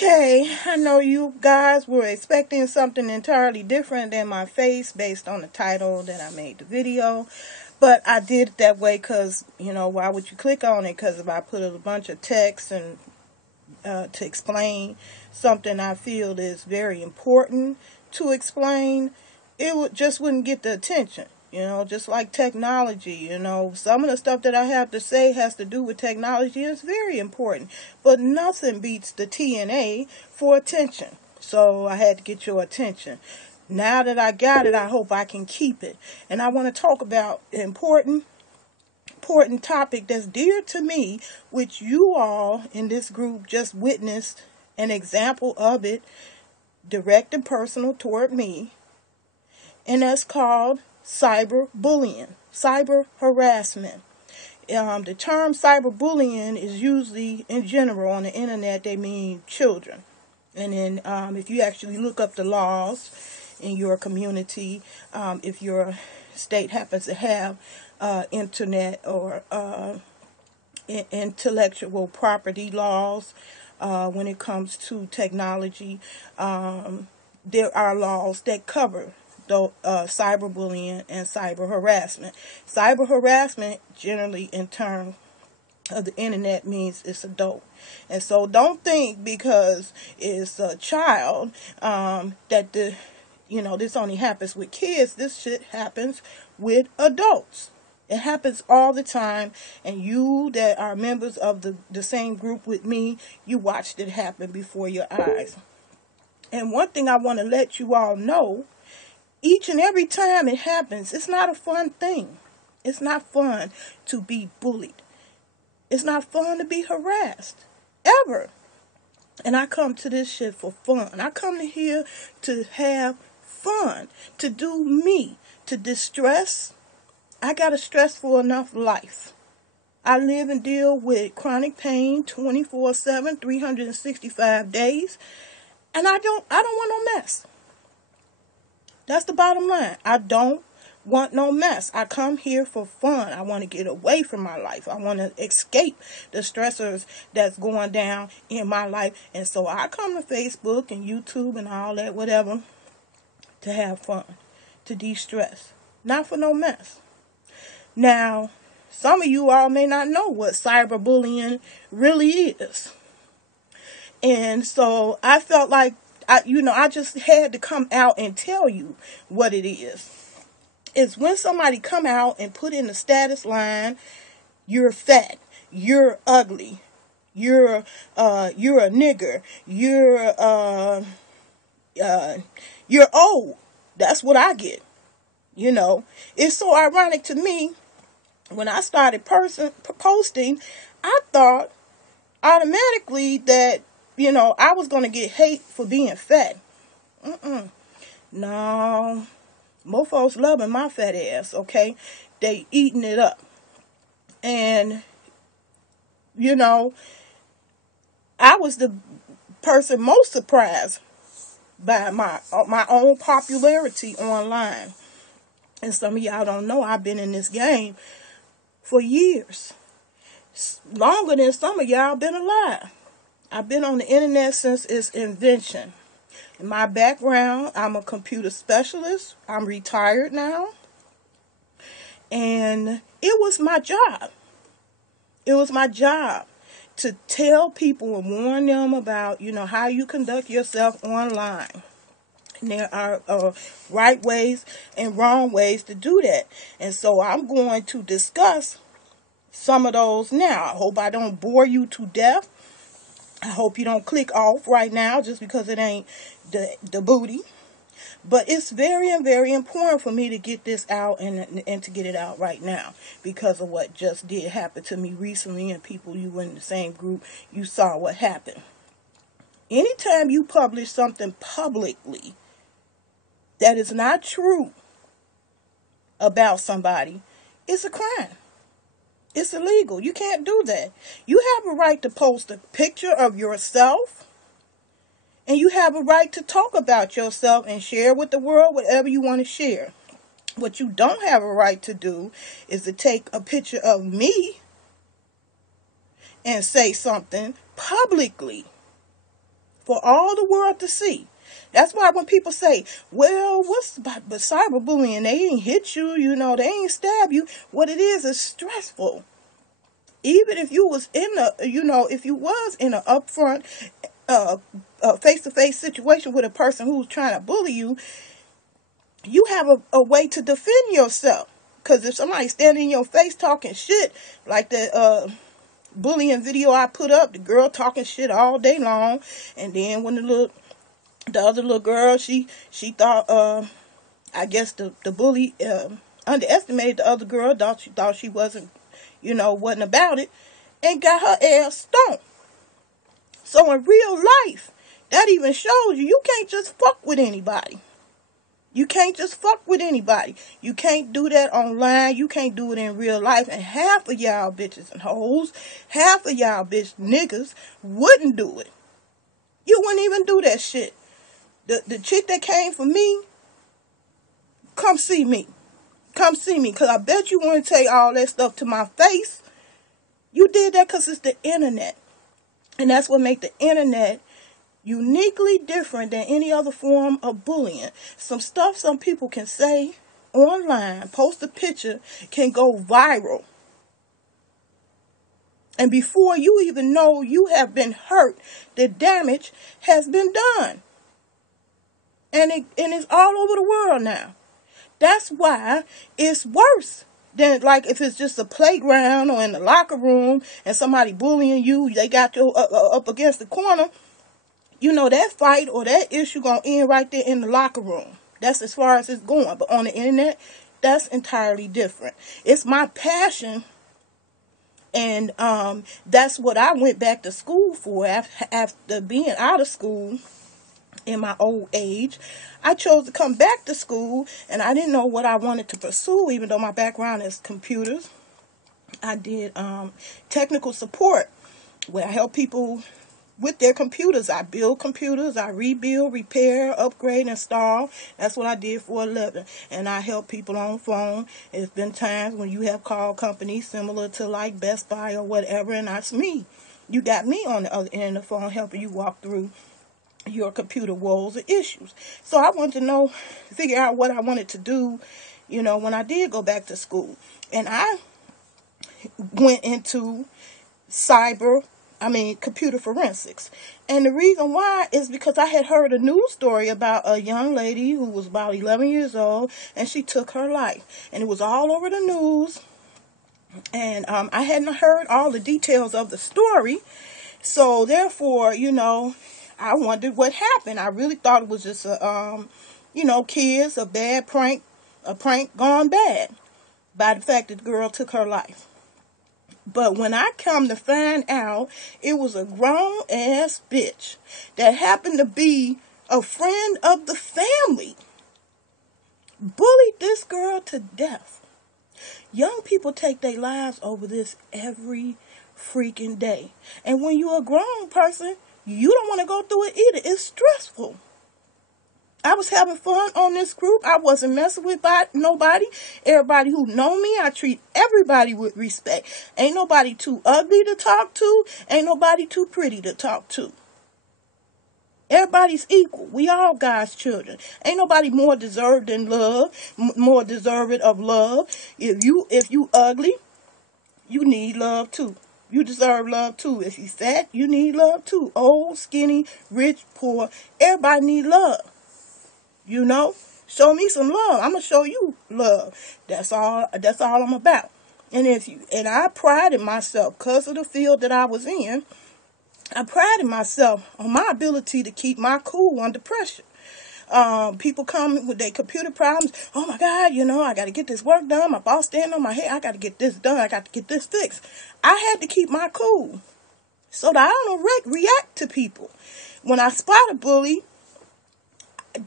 Okay, I know you guys were expecting something entirely different than my face based on the title that I made the video. But I did it that way because, why would you click on it? Because if I put a bunch of text and to explain something I feel is very important to explain, just wouldn't get the attention. Just like technology, some of the stuff that I have to say has to do with technology. Is very important, but nothing beats the TNA for attention. So I had to get your attention. Now that I got it, I hope I can keep it. And I want to talk about an important topic that's dear to me, which you all in this group just witnessed an example of it, direct and personal toward me. And that's called cyberbullying, cyber harassment. The term cyberbullying is usually, in general, on the internet, they mean children. And then if you actually look up the laws in your community, if your state happens to have internet or intellectual property laws, when it comes to technology, there are laws that cover cyberbullying and cyber harassment. Cyber harassment, generally in terms of the internet, means it's adult. And so don't think because it's a child that this only happens with kids. This shit happens with adults. It happens all the time, and you that are members of the same group with me, you watched it happen before your eyes. And one thing I want to let you all know, each and every time it happens, it's not a fun thing. It's not fun to be bullied. It's not fun to be harassed. Ever. And I come to this shit for fun. I come to here to have fun. To do me. To distress. I got a stressful enough life. I live and deal with chronic pain 24/7, 365 days. And I don't want no mess. That's the bottom line. I don't want no mess. I come here for fun. I want to get away from my life. I want to escape the stressors that's going down in my life. And so I come to Facebook and YouTube and all that, whatever, to have fun, to de-stress. Not for no mess. Now, some of you all may not know what cyberbullying really is. And so I felt like I just had to come out and tell you what it is. It's when somebody come out and put in the status line, you're fat, you're ugly, you're a nigger, you're old. That's what I get. It's so ironic to me. When I started posting, I thought automatically that I was going to get hate for being fat. No. Most folks loving my fat ass, okay? They eating it up. And, I was the person most surprised by my own popularity online. And some of y'all don't know, I've been in this game for years. Longer than some of y'all been alive. I've been on the internet since its invention. In my background, I'm a computer specialist. I'm retired now. And it was my job. It was my job to tell people and warn them about, how you conduct yourself online. And there are right ways and wrong ways to do that. And so I'm going to discuss some of those now. I hope I don't bore you to death. I hope you don't click off right now just because it ain't the booty. But it's very and very important for me to get this out and to get it out right now because of what just did happen to me recently, and people you were in the same group, you saw what happened. Anytime you publish something publicly that is not true about somebody, it's a crime. It's illegal. You can't do that. You have a right to post a picture of yourself, and you have a right to talk about yourself and share with the world whatever you want to share. What you don't have a right to do is to take a picture of me and say something publicly for all the world to see. That's why when people say, well, but cyberbullying, they ain't hit you, you know, they ain't stab you. What it is stressful. Even if you was in if you was in an upfront, face-to-face situation with a person who's trying to bully you, you have a way to defend yourself. Because if somebody's standing in your face talking shit, like the bullying video I put up, the girl talking shit all day long, and then when the other little girl, she thought, I guess the bully underestimated the other girl, thought she wasn't about it, and got her ass stomped. So in real life, that even shows you can't just fuck with anybody. You can't just fuck with anybody. You can't do that online. You can't do it in real life. And half of y'all bitches and hoes, half of y'all bitch niggas wouldn't do it. You wouldn't even do that shit. The chick that came for me, come see me. Come see me. Because I bet you wouldn't say all that stuff to my face. You did that because it's the internet. And that's what makes the internet uniquely different than any other form of bullying. Some stuff some people can say online, post a picture, can go viral. And before you even know you have been hurt, the damage has been done. And it's all over the world now. That's why it's worse than like if it's just a playground or in the locker room and somebody bullying you, they got you up against the corner. You know, that fight or that issue gonna end right there in the locker room. That's as far as it's going. But on the internet, that's entirely different. It's my passion, and that's what I went back to school for. After being out of school in my old age, I chose to come back to school, and I didn't know what I wanted to pursue, even though my background is computers. I did technical support, where I help people with their computers. I build computers, I rebuild, repair, upgrade, install. That's what I did for a living. And I help people on phone. It's been times when you have called companies similar to like Best Buy or whatever, and that's me. You got me on the other end of the phone helping you walk through your computer woes or issues. So I wanted to figure out what I wanted to do, when I did go back to school. And I went into computer forensics. And the reason why is because I had heard a news story about a young lady who was about 11 years old, and she took her life. And it was all over the news. And I hadn't heard all the details of the story. So therefore, I wondered what happened. I really thought it was just kids, a bad prank, a prank gone bad by the fact that the girl took her life. But when I come to find out, it was a grown-ass bitch that happened to be a friend of the family. Bullied this girl to death. Young people take their lives over this every freaking day. And when you're a grown person, you don't want to go through it either. It's stressful. I was having fun on this group. I wasn't messing with nobody. Everybody who know me, I treat everybody with respect. Ain't nobody too ugly to talk to. Ain't nobody too pretty to talk to. Everybody's equal. We all God's children. Ain't nobody more deserved than love, more deserving of love. If you ugly, you need love too. You deserve love too. If you fat, you need love too. Old, skinny, rich, poor, everybody need love. Show me some love. I'm gonna show you love. That's all I'm about. And I prided myself, because of the field that I was in, I prided myself on my ability to keep my cool under pressure. People come with their computer problems. Oh my God, I got to get this work done. My boss standing on my head. I got to get this done. I got to get this fixed. I had to keep my cool so that I don't react to people. When I spot a bully,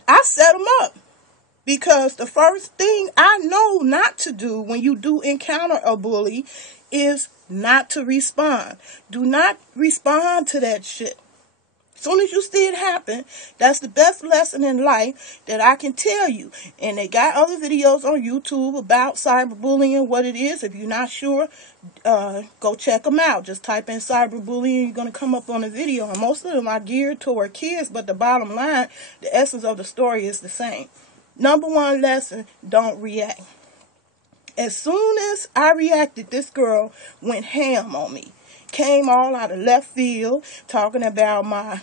I set them up. Because the first thing I know not to do when you do encounter a bully is not to respond. Do not respond to that shit. Soon as you see it happen, that's the best lesson in life that I can tell you. And they got other videos on YouTube about cyberbullying, what it is. If you're not sure, go check them out. Just type in cyberbullying, you're going to come up on a video. And most of them are geared toward kids, but the bottom line, the essence of the story is the same. Number one lesson, don't react. As soon as I reacted, this girl went ham on me. Came all out of left field, talking about my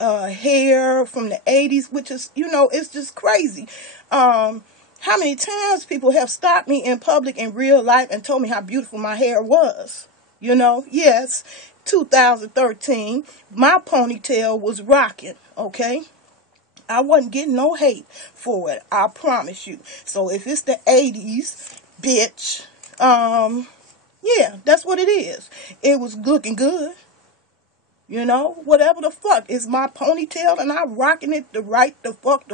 hair from the 80s, which is, it's just crazy. How many times people have stopped me in public in real life and told me how beautiful my hair was? Yes, 2013, my ponytail was rocking, okay? I wasn't getting no hate for it, I promise you. So if it's the 80s, bitch, yeah, that's what it is. It was looking good. Whatever the fuck. It's my ponytail and I'm rocking it the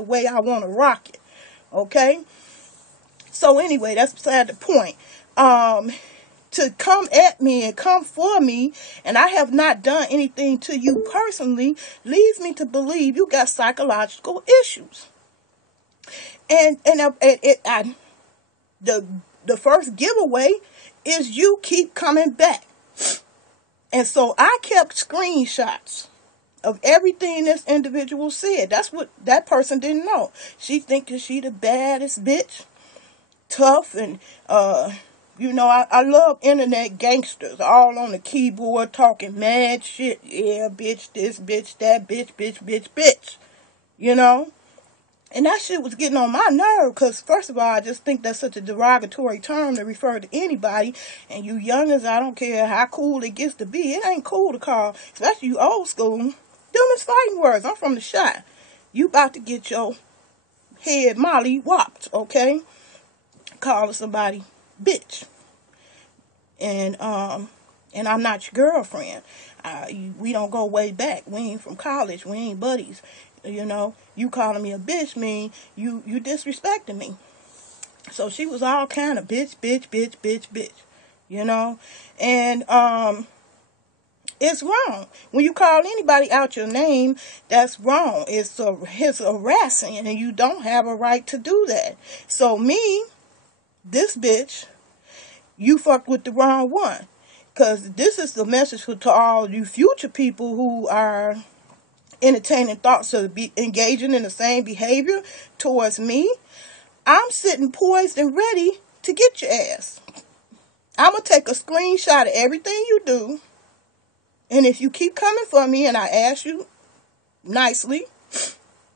way I want to rock it. Okay? So anyway, that's beside the point. To come at me and come for me, and I have not done anything to you personally, leads me to believe you got psychological issues. And the first giveaway is you keep coming back. And so I kept screenshots of everything this individual said. That's what that person didn't know. She thinking she the baddest bitch, tough, and I love internet gangsters all on the keyboard talking mad shit. Yeah, bitch this, bitch that, bitch. And that shit was getting on my nerve because, first of all, I just think that's such a derogatory term to refer to anybody. And you youngers, I don't care how cool it gets to be. It ain't cool to call, especially you old school. Them is fighting words. I'm from the shot. You about to get your head molly whopped, okay? Calling somebody bitch. And I'm not your girlfriend. We don't go way back. We ain't from college. We ain't buddies. You calling me a bitch mean you disrespecting me. So she was all kind of bitch. And it's wrong. When you call anybody out your name, that's wrong. It's harassing, and you don't have a right to do that. So me, this bitch, you fucked with the wrong one. Because this is the message to all you future people who are entertaining thoughts of engaging in the same behavior towards me. I'm sitting poised and ready to get your ass. I'm going to take a screenshot of everything you do. And if you keep coming for me and I ask you nicely,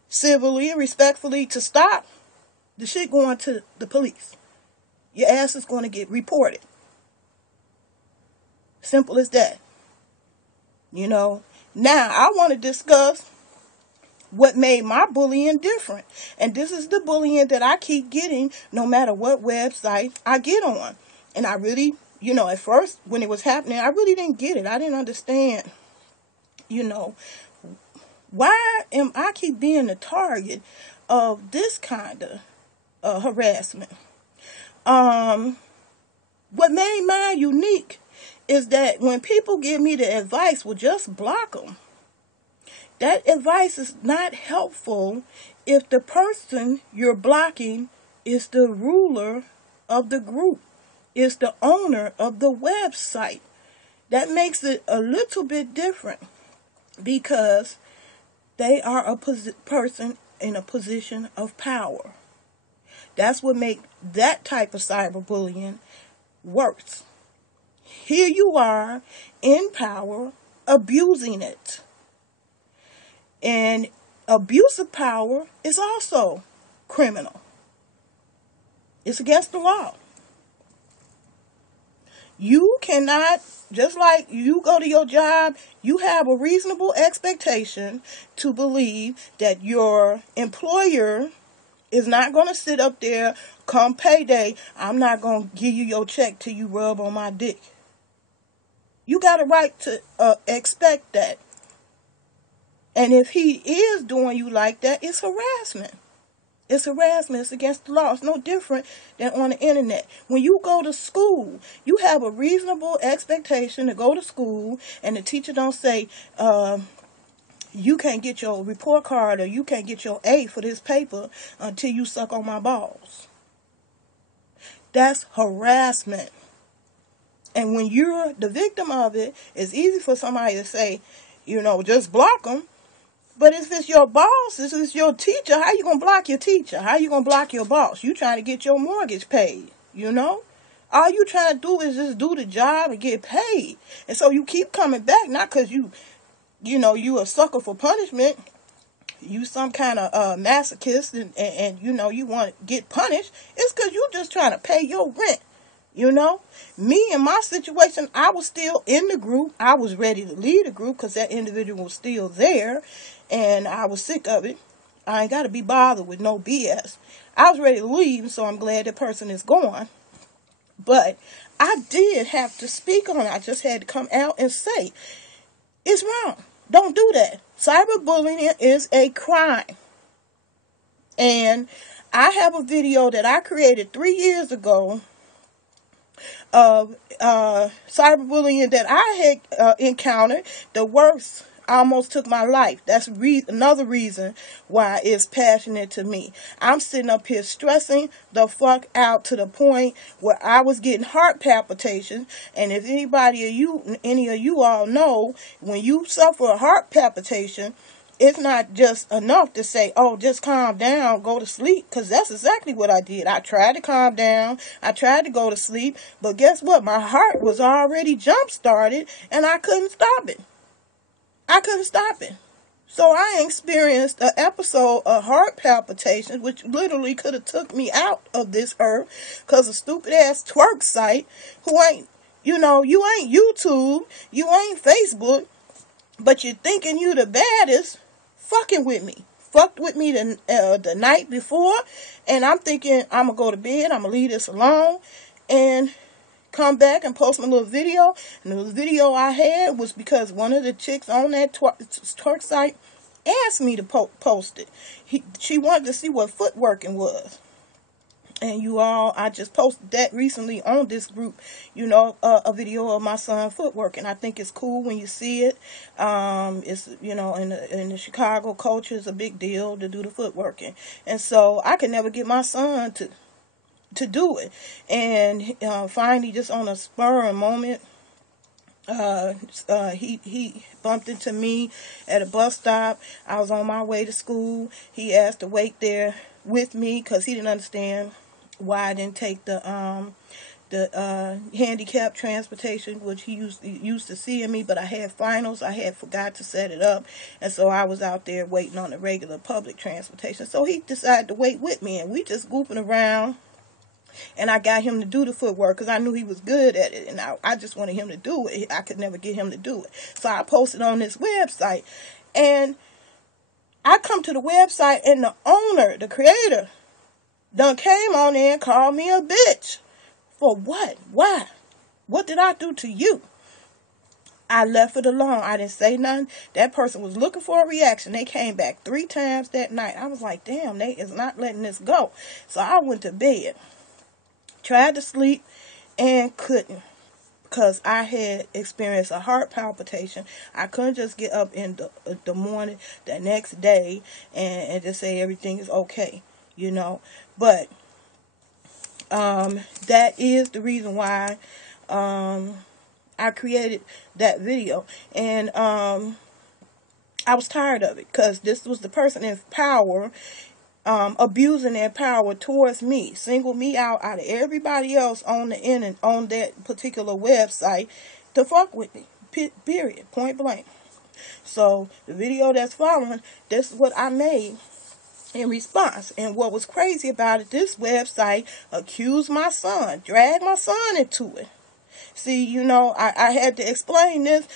civilly, and respectfully to stop, the shit going to the police. Your ass is going to get reported. Simple as that. Now, I want to discuss what made my bullying different. And this is the bullying that I keep getting no matter what website I get on. And I really, at first when it was happening, I really didn't get it. I didn't understand, why am I keep being the target of this kind of harassment? What made mine unique is that when people give me the advice, well, just block them. That advice is not helpful if the person you're blocking is the ruler of the group, is the owner of the website. That makes it a little bit different because they are a person in a position of power. That's what makes that type of cyberbullying worse. Here you are in power, abusing it. And abuse of power is also criminal. It's against the law. You cannot, just like you go to your job, you have a reasonable expectation to believe that your employer is not going to sit up there, come payday, I'm not going to give you your check till you rub on my dick. You got a right to expect that. And if he is doing you like that, it's harassment. It's harassment. It's against the law. It's no different than on the internet. When you go to school, you have a reasonable expectation to go to school, and the teacher don't say, you can't get your report card or you can't get your A for this paper until you suck on my balls. That's harassment. And when you're the victim of it, it's easy for somebody to say, just block them. But if it's your boss, if it's your teacher, how you going to block your teacher? How you going to block your boss? You trying to get your mortgage paid, All you trying to do is just do the job and get paid. And so you keep coming back, not because you a sucker for punishment. You some kind of masochist and you want to get punished. It's because you just trying to pay your rent. Me in my situation, I was still in the group. I was ready to leave the group because that individual was still there. And I was sick of it. I ain't got to be bothered with no BS. I was ready to leave, so I'm glad that person is gone. But I did have to speak on it. I just had to come out and say, it's wrong. Don't do that. Cyberbullying is a crime. And I have a video that I created 3 years ago of cyberbullying that I had encountered. The worst almost took my life. That's another reason why it's passionate to me. I'm sitting up here stressing the fuck out to the point where I was getting heart palpitations. And if any of you all know, when you suffer a heart palpitation, it's not just enough to say, oh, just calm down, go to sleep, because that's exactly what I did. I tried to calm down. I tried to go to sleep. But guess what? My heart was already jump-started, and I couldn't stop it. So I experienced an episode of heart palpitations, which literally could have took me out of this earth, because a stupid-ass twerk site who ain't, you ain't YouTube, you ain't Facebook, but you're thinking you the baddest, fucking with me. Fucked with me the night before, and I'm thinking I'm going to go to bed, I'm going to leave this alone, and come back and post my little video. And the video I had was because one of the chicks on that twerk site asked me to post it. She wanted to see what footworking was. And I just posted that recently on this group, a video of my son footworking. I think it's cool when you see it. It's, in the Chicago culture, it's a big deal to do the footworking. And so I could never get my son to do it. And finally, just on a spur of moment, he bumped into me at a bus stop. I was on my way to school. He asked to wait there with me because he didn't understand why I didn't take the handicap transportation, which he used to seeing me, but I had finals. I had forgot to set it up, and so I was out there waiting on the regular public transportation. So he decided to wait with me, and we just goofing around. And I got him to do the footwork because I knew he was good at it. And I just wanted him to do it. I could never get him to do it. So I posted on this website. And I come to the website and the owner, the creator, done came on there and called me a bitch. For what? Why? What did I do to you? I left it alone. I didn't say nothing. That person was looking for a reaction. They came back 3 times that night. I was like, damn, they is not letting this go. So I went to bed. Tried to sleep and couldn't because I had experienced a heart palpitation. I couldn't just get up in the morning the next day and just say everything is okay, But that is the reason why I created that video. And I was tired of it because this was the person in power abusing their power towards me, single me out of everybody else on the end on that particular website to fuck with me. Period. Point blank. So the video that's following, this is what I made in response. And what was crazy about it, this website accused my son, dragged my son into it. See, I had to explain this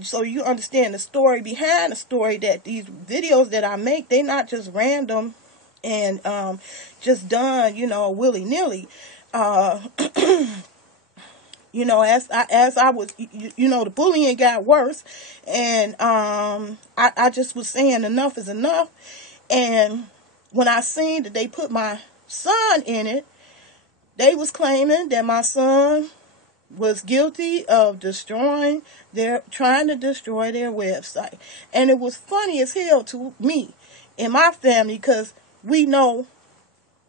so you understand the story behind the story, that these videos that I make, they not just random and just done, willy-nilly. As I was, the bullying got worse, and I just was saying enough is enough. And when I seen that they put my son in it, they was claiming that my son was guilty of trying to destroy their website. And it was funny as hell to me and my family, because we know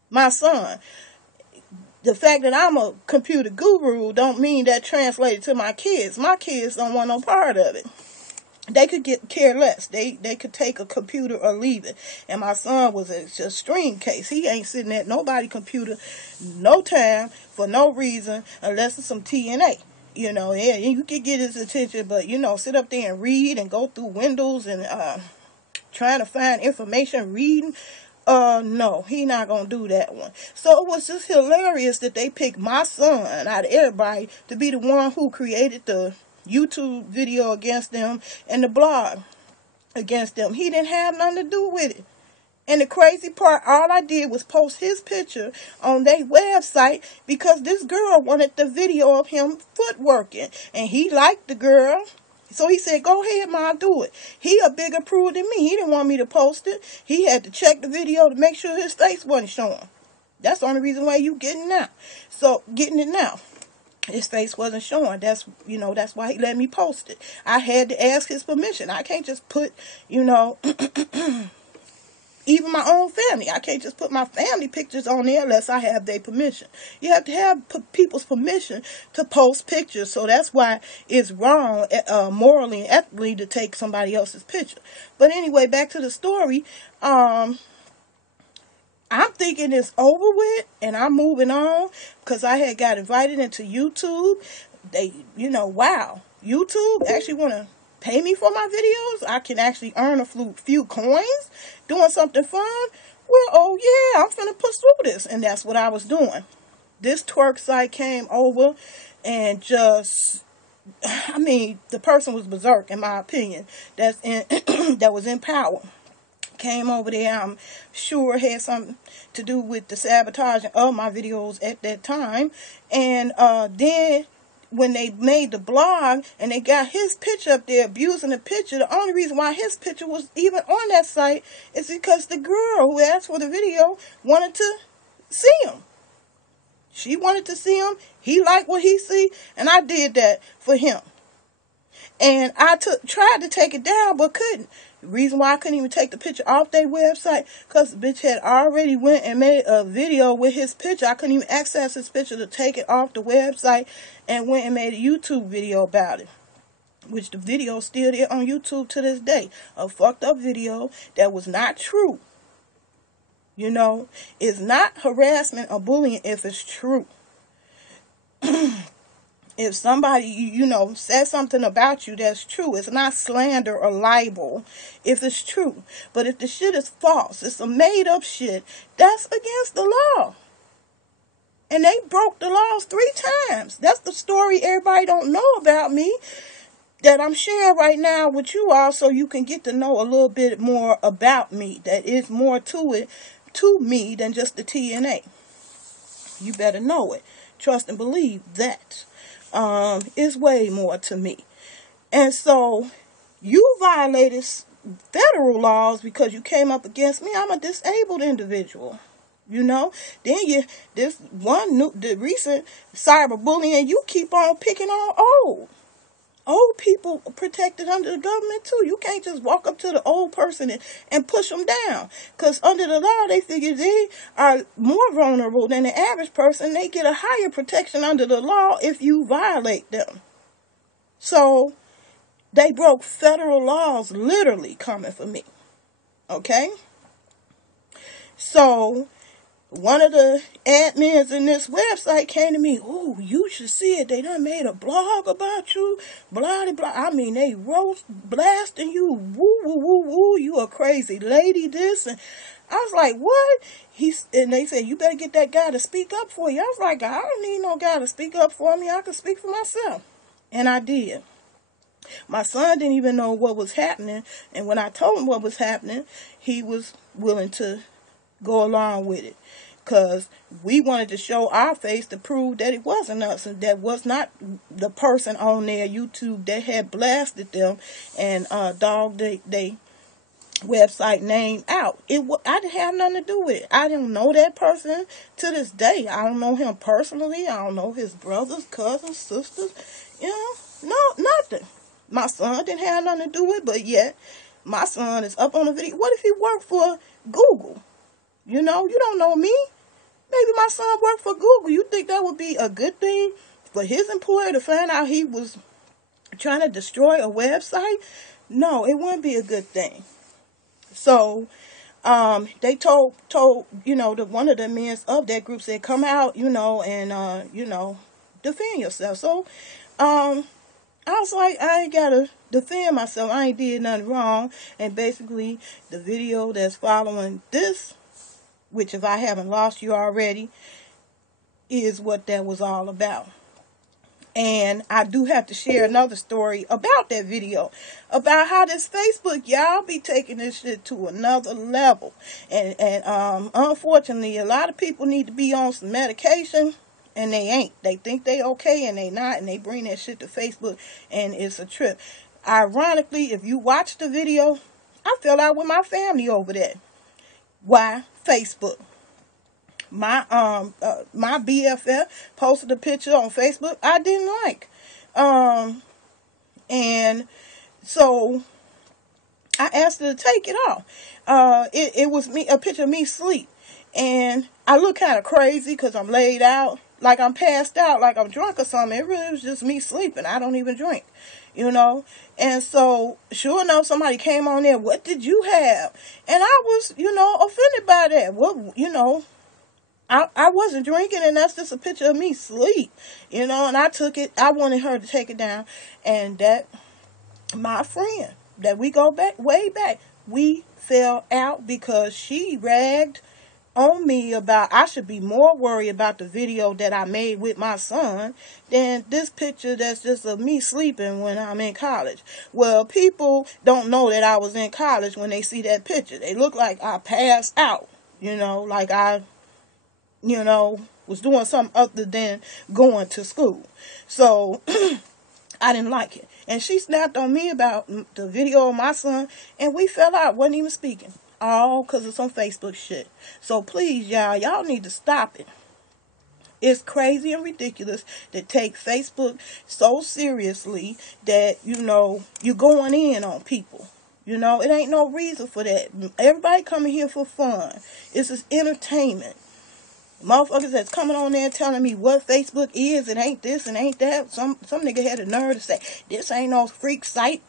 my son. The fact that I'm a computer guru don't mean that translated to my kids. My kids don't want no part of it. They could care less. They could take a computer or leave it. And my son was an extreme case. He ain't sitting at nobody's computer no time for no reason unless it's some TNA. You know, yeah, you could get his attention, but, you know, sit up there and read and go through Windows and trying to find information, reading. No, he not gonna do that one. So it was just hilarious that they picked my son out of everybody to be the one who created the YouTube video against them and the blog against them. He didn't have nothing to do with it. And the crazy part, all I did was post his picture on their website because this girl wanted the video of him footworking. And he liked the girl. So he said, go ahead, Mom, do it. He a bigger prude than me. He didn't want me to post it. He had to check the video to make sure his face wasn't showing. That's the only reason why you getting it now. His face wasn't showing. That's why he let me post it. I had to ask his permission. I can't just put, even my own family. I can't just put my family pictures on there unless I have their permission. You have to have people's permission to post pictures. So that's why it's wrong, morally and ethically, to take somebody else's picture. But anyway, back to the story. I'm thinking it's over with and I'm moving on because I had got invited into YouTube. They, wow, YouTube actually want to pay me for my videos. I can actually earn a few coins doing something fun. Well, oh yeah, I'm finna pursue this. And that's what I was doing. This twerk site came over and just, the person was berserk, in my opinion, that was in power. Came over there, I'm sure had something to do with the sabotaging of my videos at that time. And then when they made the blog and they got his picture up there, abusing the picture, the only reason why his picture was even on that site is because the girl who asked for the video wanted to see him. She wanted to see him. He liked what he see, and I did that for him. And I tried to take it down, but couldn't. The reason why I couldn't even take the picture off their website, because the bitch had already went and made a video with his picture. I couldn't even access his picture to take it off the website, and went and made a YouTube video about it. Which the video is still there on YouTube to this day. A fucked up video that was not true. It's not harassment or bullying if it's true. If somebody, says something about you that's true, it's not slander or libel if it's true. But if the shit is false, it's some made up shit, that's against the law. And they broke the laws 3 times. That's the story everybody don't know about me that I'm sharing right now with you all, so you can get to know a little bit more about me. That is more to me than just the TNA. You better know it. Trust and believe that. Is way more to me. And so you violated federal laws because you came up against me. I'm a disabled individual. Then the recent cyberbullying, you keep on picking on old people protected under the government too. You can't just walk up to the old person and push them down. Because under the law, they figure they are more vulnerable than the average person. They get a higher protection under the law if you violate them. So they broke federal laws, literally coming for me. Okay? So one of the admins in this website came to me, "Oh, you should see it. They done made a blog about you, blah, blah." They roast, blasting you, woo, woo, woo, woo, you a crazy lady, this. And I was like, what? And they said, you better get that guy to speak up for you. I was like, I don't need no guy to speak up for me. I can speak for myself. And I did. My son didn't even know what was happening. And when I told him what was happening, he was willing to go along with it, because we wanted to show our face to prove that it wasn't us, and that was not the person on their YouTube that had blasted them and dogged they website name out. I didn't have nothing to do with it. I didn't know that person to this day. I don't know him personally. I don't know his brothers, cousins, sisters. No, nothing. My son didn't have nothing to do with it, but yet my son is up on the video. What if he worked for Google? You don't know me. Maybe my son worked for Google. You think that would be a good thing for his employer to find out he was trying to destroy a website? No, it wouldn't be a good thing. So, they told, one of the men of that group said, come out, and, defend yourself. So, I was like, I ain't gotta defend myself. I ain't did nothing wrong. And basically, the video that's following this, which if I haven't lost you already, is what that was all about. And I do have to share another story about that video, about how this Facebook, y'all be taking this shit to another level. And unfortunately, a lot of people need to be on some medication, and they ain't. They think they okay, and they not, and they bring that shit to Facebook, and it's a trip. Ironically, if you watch the video, I fell out with my family over that. Why? Facebook. My BFF posted a picture on Facebook I didn't like. And so I asked her to take it off. It was a picture of me asleep. And I look kind of crazy because I'm laid out. Like I'm passed out, like I'm drunk or something. It really was just me sleeping. I don't even drink, And so, sure enough, somebody came on there. What did you have? And I was, offended by that. Well, I wasn't drinking, and that's just a picture of me sleep, and I took it. I wanted her to take it down, and that, my friend, that we go back, way back, we fell out because she ragged on me about I should be more worried about the video that I made with my son than this picture that's just of me sleeping when I'm in college. Well, people don't know that I was in college when they see that picture. They look like I passed out, like I was doing something other than going to school. So, I didn't like it. And she snapped on me about the video of my son, and we fell out, wasn't even speaking. All because of some Facebook shit. So please, y'all need to stop it. It's crazy and ridiculous to take Facebook so seriously that, you're going in on people. It ain't no reason for that. Everybody coming here for fun. It's just entertainment. Motherfuckers that's coming on there telling me what Facebook is, it ain't this and ain't that. Some nigga had the nerve to say, this ain't no freak site.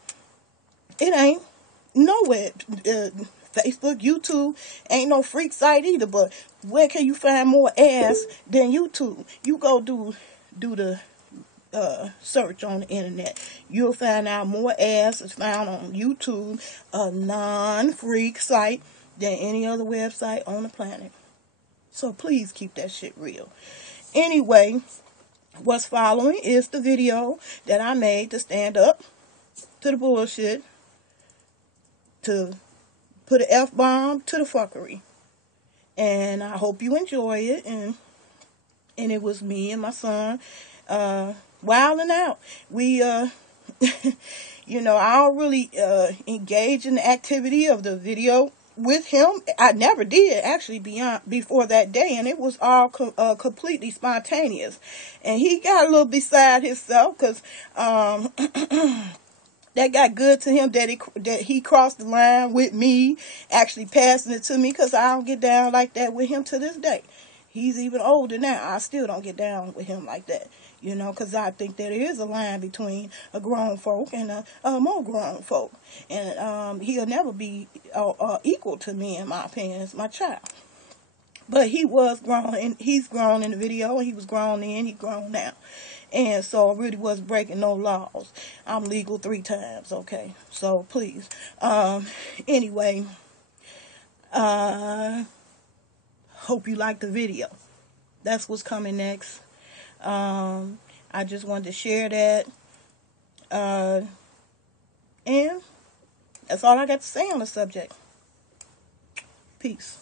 It ain't. Nowhere. Facebook, YouTube ain't no freak site either, but where can you find more ass than YouTube? You go do the search on the internet. You'll find out more ass is found on YouTube, a non-freak site, than any other website on the planet. So please keep that shit real. Anyway, what's following is the video that I made to stand up to the bullshit, to put an F-bomb to the fuckery. And I hope you enjoy it. And it was me and my son wilding out. We, I don't really engage in the activity of the video with him. I never did, actually, before that day, and it was all completely spontaneous. And he got a little beside himself because that got good to him that he crossed the line with me, actually passing it to me, because I don't get down like that with him to this day. He's even older now. I still don't get down with him like that, because I think there is a line between a grown folk and a more grown folk. And he'll never be equal to me, in my opinion, as my child. But he was grown, and he's grown in the video, and he was grown then, he's grown now. And so I really wasn't breaking no laws. I'm legal 3 times, okay? So please. Anyway, hope you like the video. That's what's coming next. I just wanted to share that. And that's all I got to say on the subject. Peace.